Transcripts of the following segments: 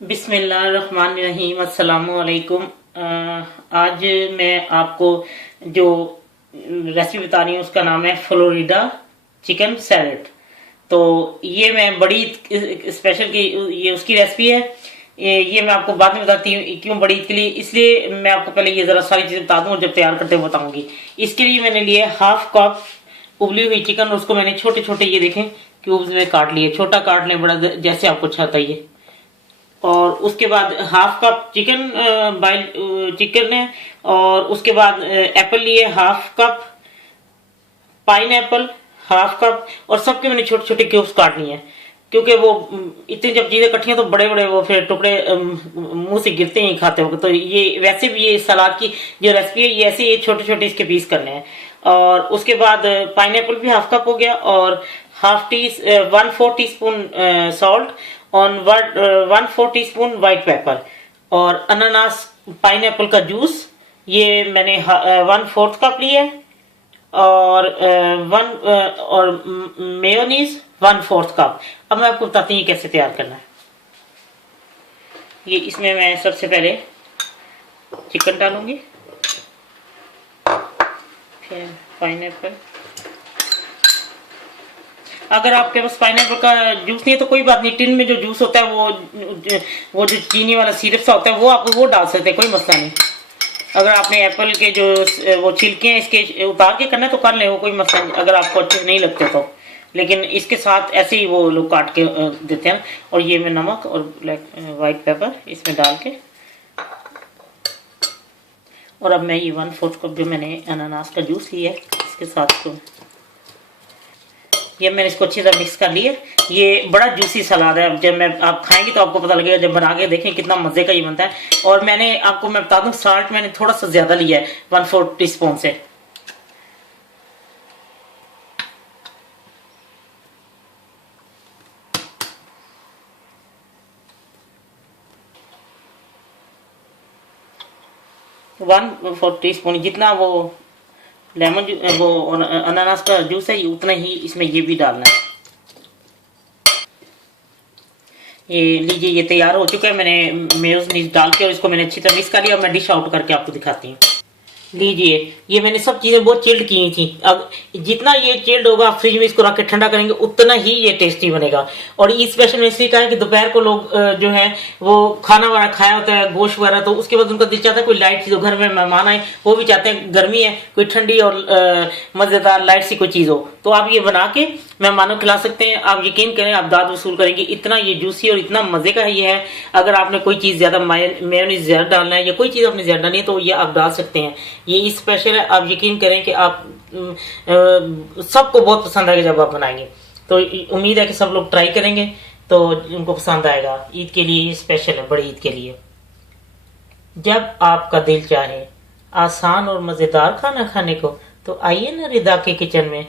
बिस्मिल्लाहिर्रहमानिर्रहीम। अस्सलामु अलैकुम। आज मैं आपको जो रेसिपी बता रही हूँ उसका नाम है फ्लोरिडा चिकन सैलेड। तो ये मैं बड़ी स्पेशल की ये उसकी रेसिपी है। ये मैं आपको बाद में बताती हूँ क्यों बड़ी ईद के लिए, इसलिए मैं आपको पहले ये जरा सारी चीजें बता दूँ और जब तैयार करते हुए बताऊंगी। इसके लिए मैंने लिए हाफ कप उबली हुई चिकन, उसको मैंने छोटे छोटे ये देखें क्यूब्स में काट लिए। छोटा काट लें, बड़ा जैसे आपको अच्छा आता है। और उसके बाद half cup chicken boil chicken है। और उसके बाद एप्पल लिए half cup, pine Apple half cup, और सबके मैंने छोटे छोटे क्यूब्स काट लिए हैं क्योंकि वो इतनी जब चीजें इकट्ठी हैं तो बड़े बड़े वो फिर टुकड़े मुंह से गिरते ही खाते हो। तो ये वैसे भी ये सलाद की जो रेसिपी है ये ऐसे ये छोटे छोटे इसके पीस करने हैं। और उसके बाद पाइन एप्पल भी हाफ कप हो गया, और 1/4 टीस्पून सॉल्ट, और 1/4 टीस्पून व्हाइट पेपर, और अनानास पाइन एप्पल का जूस ये मैंने 1/4 कप लिया है, और और मेयोनीज 1/4 कप। अब मैं आपको बताती हूँ कैसे तैयार करना है। ये इसमें मैं सबसे पहले चिकन डालूंगी, फिर पाइनएप्पल। अगर आपके पास पाइनएप्पल का जूस नहीं है तो कोई बात नहीं, टिन में जो जूस होता है वो जो चीनी वाला सिरप सा होता है वो डाल सकते हैं, कोई मसला नहीं। अगर आपने एप्पल के जो वो छिलके हैं इसके उतार के करना है तो कर लें, वो कोई मसला नहीं अगर आपको अच्छे नहीं लगते तो। लेकिन इसके साथ ऐसे ही वो लोग काट के देते हैं। और ये मैं नमक और व्हाइट पेपर इसमें डाल के, और अब मैं ये 1/4 कप जो मैंने अनानास का जूस लिया है इसके साथ को ये मैंने इसको अच्छी तरह मिक्स कर लिया। ये बड़ा जूसी सलाद है। जब मैं आप खाएंगे तो आपको पता लगेगा, जब बना के देखें कितना मजे का ये बनता है। और मैंने आपको मैं बता दूं साल्ट मैंने थोड़ा सा ज्यादा लिया है 1/4 टीस्पून से। वन 1/4 टीस्पून जितना वो लेमन वो अनानास का जूस है उतना ही इसमें ये भी डालना है। ये लीजिए ये तैयार हो चुका है। मैंने मेयोनीज डाल के और इसको मैंने अच्छी तरह मिक्स कर लिया। और मैं डिश आउट करके आपको दिखाती हूँ। लीजिए ये मैंने सब चीजें बहुत चिल्ड की थी। अब जितना ये चिल्ड होगा फ्रिज में इसको रख के ठंडा करेंगे उतना ही ये टेस्टी बनेगा। और ये स्पेशल इसलिए कहा है कि दोपहर को लोग जो है वो खाना वगैरह खाया होता है, गोश्त वगैरह, तो उसके बाद उनका दिल चाहता है कोई लाइट चीज हो। घर में मेहमान आए वो भी चाहते हैं, गर्मी है, कोई ठंडी और मजेदार लाइट सी कोई चीज हो, तो आप ये बना के मेहमानों को खिला सकते हैं। आप यकीन करें आप दाद वसूल करेंगे, इतना ये जूसी और इतना मजे का है ये है। अगर आपने कोई चीज ज्यादा मेयोनीज ज्यादा डालना है या कोई चीज आपने ज्यादा नहीं है तो ये आप डाल सकते हैं। ये स्पेशल है। आप यकीन करें कि आप सबको बहुत पसंद आएगा जब आप बनाएंगे। तो उम्मीद है कि सब लोग ट्राई करेंगे तो उनको पसंद आएगा। ईद के लिए स्पेशल है, बड़ी ईद के लिए। जब आपका दिल चाहे आसान और मजेदार खाना खाने को तो आइए ना रिदा के किचन में।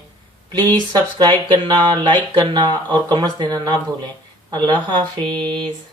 प्लीज सब्सक्राइब करना, लाइक करना और कमेंट्स देना ना भूलें। अल्लाह हाफिज।